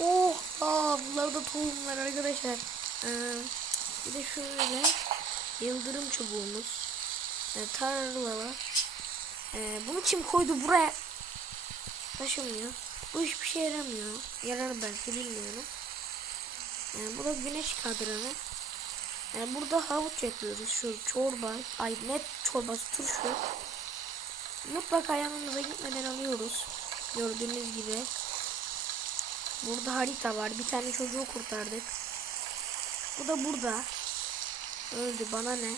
Oha bunlar da tohumlar arkadaşlar. Ee, bir de şöyle yıldırım çubuğumuz. Ee, tarla var. Ee, bunu kim koydu buraya? Taşımıyor. Bu hiçbir şey yaramıyor. Yarar belki bilmiyorum. Ee, bu da güneş kadranı. Ee, burada havuç yapıyoruz. Şu çorba. Ay net çorbası turşu. Mutlaka yanımıza gitmeden alıyoruz. Gördüğünüz gibi. Burada harita var. Bir tane çocuğu kurtardık. Bu da burada. Öldü bana ne?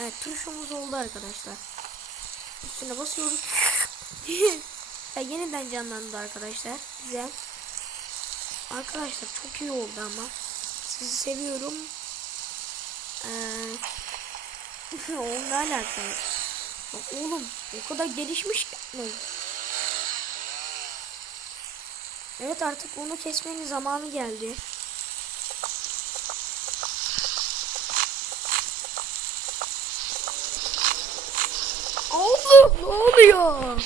Evet turşumuz oldu arkadaşlar. Üstüne basıyoruz. ya yeniden canlandı arkadaşlar. Güzel. Arkadaşlar çok iyi oldu ama. Sizi seviyorum. Ee, onunla alakalı. Oğlum o kadar gelişmiş ki. Evet artık onu kesmenin zamanı geldi. Oğlum ne oluyor?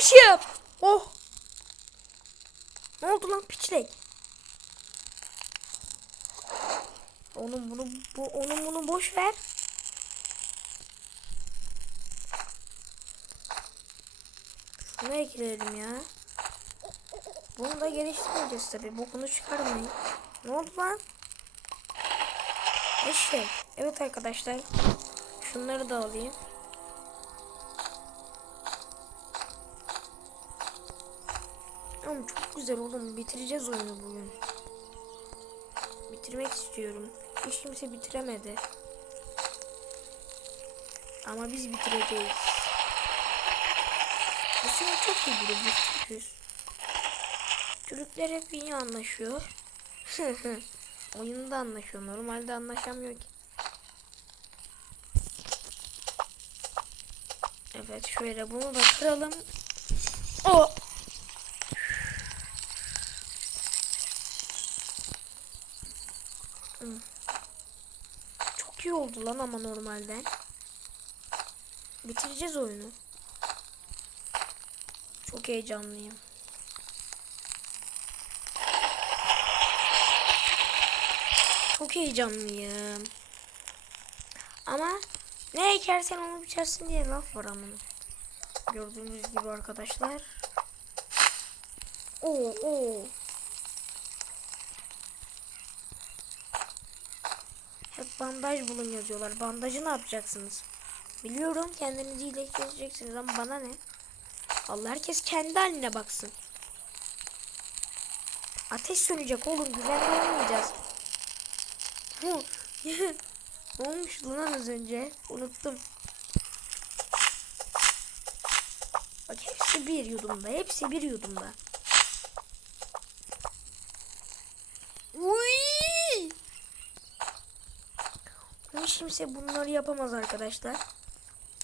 Şey yap. Oh. Ne oldu lan piçlek? Onun bunu bu onun bunu boş ver. Şunu ekleyelim ya. Bunu da geliştireceğiz tabi. Bokunu çıkarmayın. Ne oldu lan? Eşek. Evet arkadaşlar. Şunları da alayım. Oğlum çok güzel oğlum. Bitireceğiz oyunu bugün. Bitirmek istiyorum. Hiç kimse bitiremedi. Ama biz bitireceğiz. Bu şey çok iyi. Biz Türk'üz. Türkler hep iyi anlaşıyor. Oyunda anlaşıyor. Normalde anlaşamıyor ki. Evet şöyle bunu da kıralım. O. Hmm. Çok iyi oldu lan ama normalden. Bitireceğiz oyunu. Çok heyecanlıyım. Çok heyecanlıyım. Ama ne ekersen onu biçersin diye laf var ama. Gördüğünüz gibi arkadaşlar. Oo oo. Hep bandaj bulun yazıyorlar. Bandajı ne yapacaksınız? Biliyorum kendinizi iyileştireceksiniz ama bana ne? Allah herkes kendi haline baksın. Ateş sönecek oğlum güvende olmayacağız. Ne olmuş lan az önce? Unuttum. Bak hepsi bir yudumda. Hepsi bir yudumda. Kimse bunları yapamaz arkadaşlar.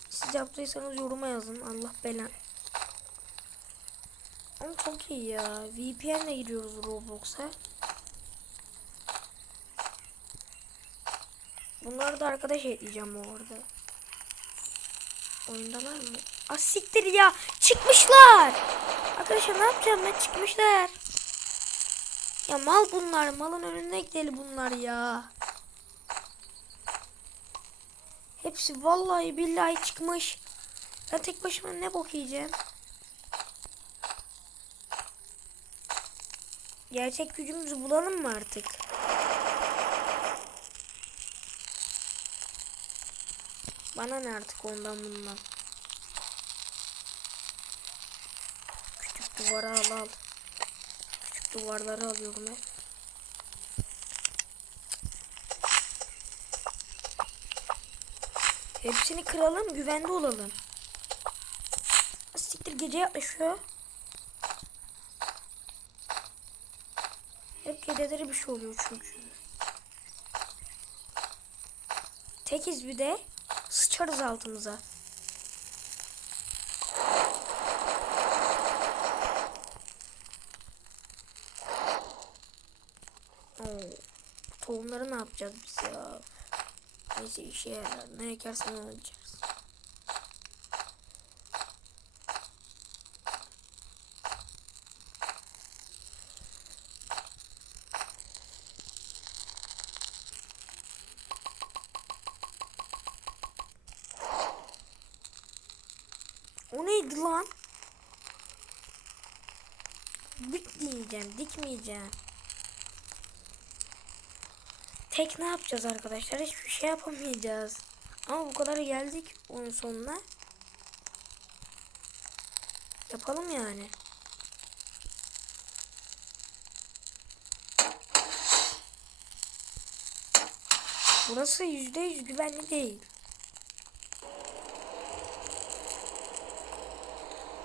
Siz yaptıysanız yoruma yazın. Allah belan. Ama çok iyi ya. VPN ile giriyoruz Roblox'a. Bunları da arkadaş ekleyeceğim bu arada. Oyundalar mı? Ah siktir ya. Çıkmışlar. Arkadaşlar ne yapacağım ben çıkmışlar. Ya mal bunlar. Malın önüne gidelim bunlar ya. Hepsi vallahi billahi çıkmış. Ben tek başıma ne bok yiyeceğim? Gerçek gücümüzü bulalım mı artık? Bana ne artık ondan bundan. Küçük duvara al al. Küçük duvarları alıyorum hep. Hepsini kıralım güvende olalım. Siktir gece yaklaşıyor. Hep geceleri bir şey oluyor çünkü. Tekiz bir de sıçarız altımıza. Oo, tohumları ne yapacağız biz ya? Neyse işe yarar. Ne ekersen alacağız. O neydi lan? Dik dikmeyeceğim. Tek ne yapacağız arkadaşlar? Hiçbir şey yapamayacağız. Ama bu kadar geldik onun sonuna. Yapalım yani. Burası yüzde yüz güvenli değil.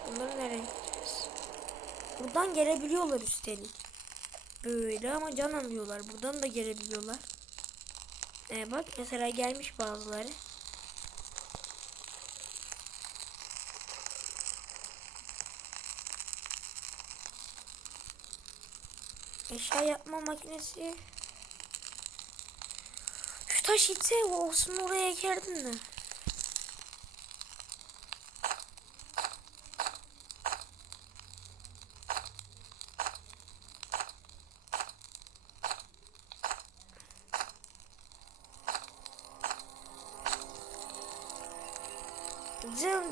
Bunları nereye gideceğiz? Buradan gelebiliyorlar üstelik. Böyle ama can alıyorlar. Buradan da gelebiliyorlar. Ee, bak mesela gelmiş bazıları. Eşya yapma makinesi. Şu taş itse olsun oraya ekerdin de.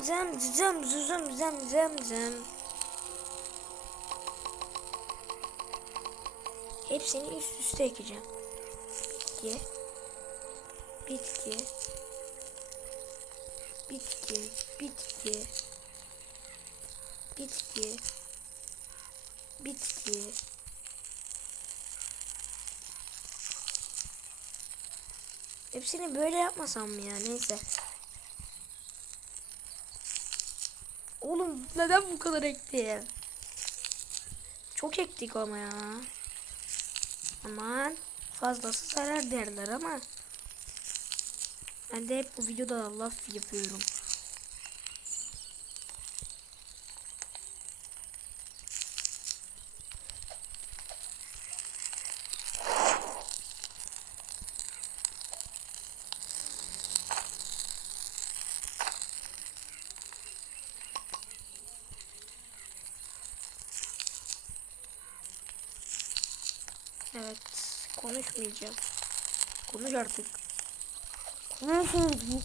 Zım zım zım zım zım zım. Hepsini üst üste ekeceğim. Bitki. Bitki. Bitki. Bitki. Bitki. Bitki. Hepsini böyle yapmasam mı ya? Neyse. Oğlum neden bu kadar ektim? Çok ektik ama ya. Aman fazlası zarar derler ama. Ben de hep bu videoda laf yapıyorum. Evet konuşmayacağım. Konuş artık. Konuş artık.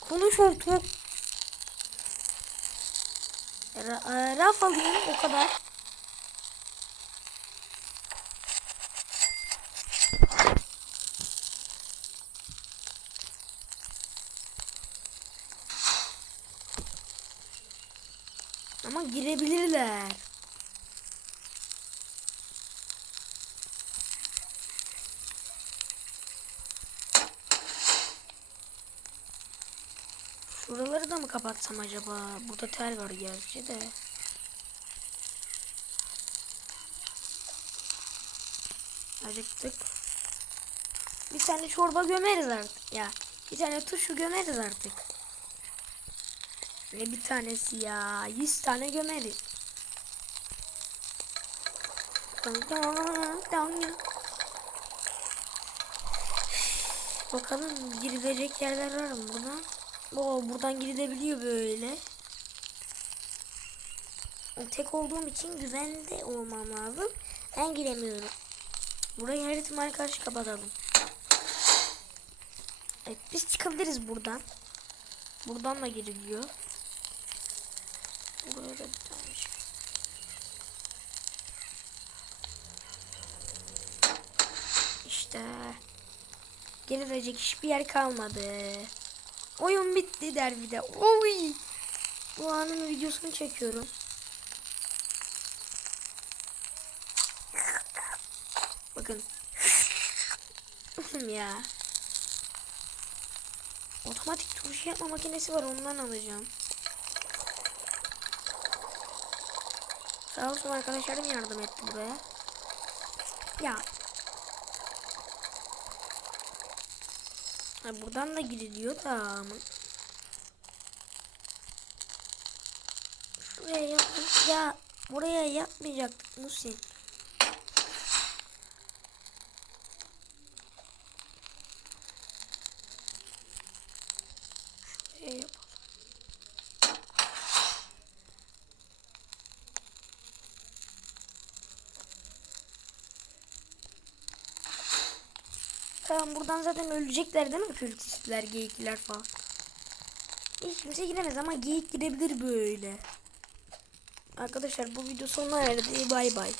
Konuş artık. Ra e, raf alayım o kadar. Ama girebilirler. Şuraları da mı kapatsam acaba? Burada tel var gerçi de. Acıktık. Bir tane çorba gömeriz artık ya. Bir tane turşu gömeriz artık. Ne bir tanesi ya. Yüz tane gömeriz. Bakalım girilecek yerler var mı buradan? Oo, buradan gidilebiliyor böyle. Tek olduğum için güvende olmam lazım. Ben giremiyorum. Burayı her ihtimal karşı kapatalım. Evet biz çıkabiliriz buradan. Buradan da giriliyor. Buraya da bir tane şey. İşte. Girilecek hiçbir yer kalmadı. Oyun bitti der bir de. Oy. Bu anın videosunu çekiyorum. Bakın. ya. Otomatik turşu yapma makinesi var ondan alacağım. Sağ olsun arkadaşlarım yardım etti buraya. Ya. Ha, buradan da gidiliyor da ama. Şuraya yaptık ya. Buraya yapmayacaktık Musin. Şuraya yapalım. Tamam buradan zaten ölecekler değil mi kültistler, geyikler falan. Hiç kimse giremez ama geyik girebilir böyle. Arkadaşlar bu video sonuna erdi. Bay bay.